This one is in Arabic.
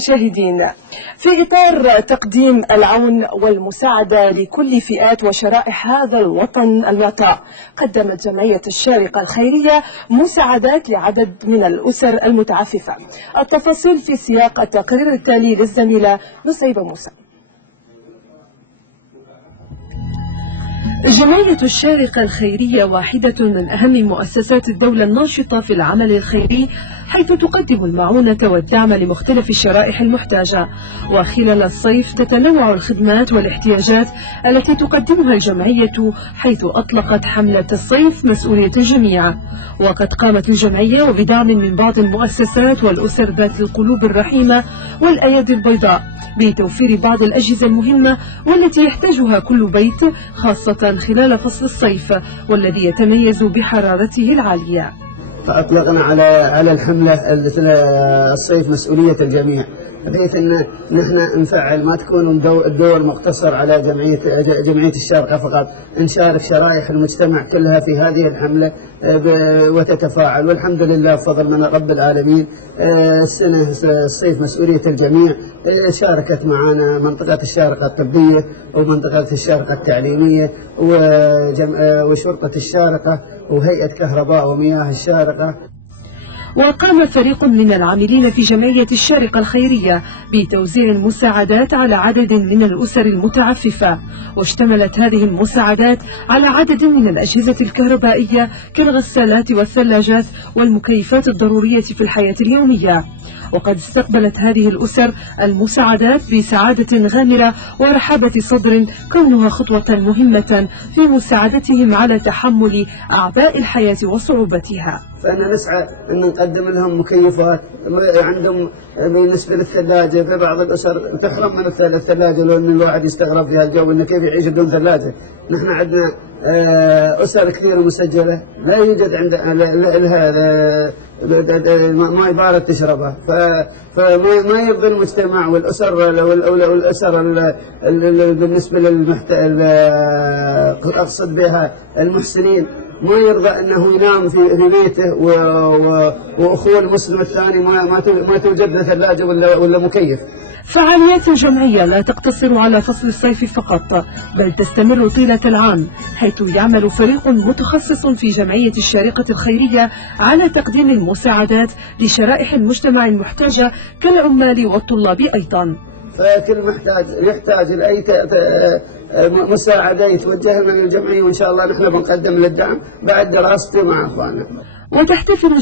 المشاهدين، في إطار تقديم العون والمساعدة لكل فئات وشرائح هذا الوطن الوطاء، قدمت جمعية الشارقة الخيرية مساعدات لعدد من الأسر المتعففة. التفاصيل في سياق التقرير التالي للزميلة نصيبة موسى. جمعية الشارقة الخيرية واحدة من أهم مؤسسات الدولة الناشطة في العمل الخيري، حيث تقدم المعونة والدعم لمختلف الشرائح المحتاجة. وخلال الصيف تتنوع الخدمات والاحتياجات التي تقدمها الجمعية، حيث أطلقت حملة الصيف مسؤولية الجميع. وقد قامت الجمعية وبدعم من بعض المؤسسات والأسر ذات القلوب الرحيمة والأيادي البيضاء بتوفير بعض الأجهزة المهمة والتي يحتاجها كل بيت، خاصة خلال فصل الصيف والذي يتميز بحرارته العالية. فأطلقنا على الحملة الصيف مسؤولية الجميع، بحيث أن نحن نفعل، ما تكون الدور مقتصر على جمعية الشارقة فقط، نشارك شرائح المجتمع كلها في هذه الحملة وتتفاعل. والحمد لله بفضل من رب العالمين السنة الصيف مسؤولية الجميع شاركت معنا منطقة الشارقة الطبية ومنطقة الشارقة التعليمية وشرطة الشارقة وهيئة كهرباء ومياه الشارقة. وقام فريق من العاملين في جمعية الشارقة الخيرية بتوزيع المساعدات على عدد من الأسر المتعففة، واشتملت هذه المساعدات على عدد من الأجهزة الكهربائية كالغسالات والثلاجات والمكيفات الضرورية في الحياة اليومية. وقد استقبلت هذه الأسر المساعدات بسعادة غامرة ورحابة صدر، كونها خطوة مهمة في مساعدتهم على تحمل أعباء الحياة وصعوبتها. فأنا نسعى أن نقدم لهم مكيفات. عندهم بالنسبة للثلاجة، في بعض الأسر تحرم من الثلاجة، لو أن الواحد يستغرب في الجو أنه كيف يعيش بدون ثلاجة. نحن عندنا أسر كثير مسجلة لا يوجد عندها ماء بارد تشربها، فما يرضي المجتمع والأسر والأسر بالنسبة أقصد بها المحسنين، ما يرضى أنه ينام في بيته وأخوه المسلم الثاني ما توجد له ثلاجة ولا مكيف. فعاليات الجمعية لا تقتصر على فصل الصيف فقط، بل تستمر طيلة العام، حيث يعمل فريق متخصص في جمعية الشارقة الخيرية على تقديم المساعدات لشرائح المجتمع المحتاجة كالعمال والطلاب أيضا. فكل يحتاج لأي مساعدة يتوجه من الجمعية، وإن شاء الله نحن بنقدم للدعم بعد دراسته مع أخواننا. وتحتفل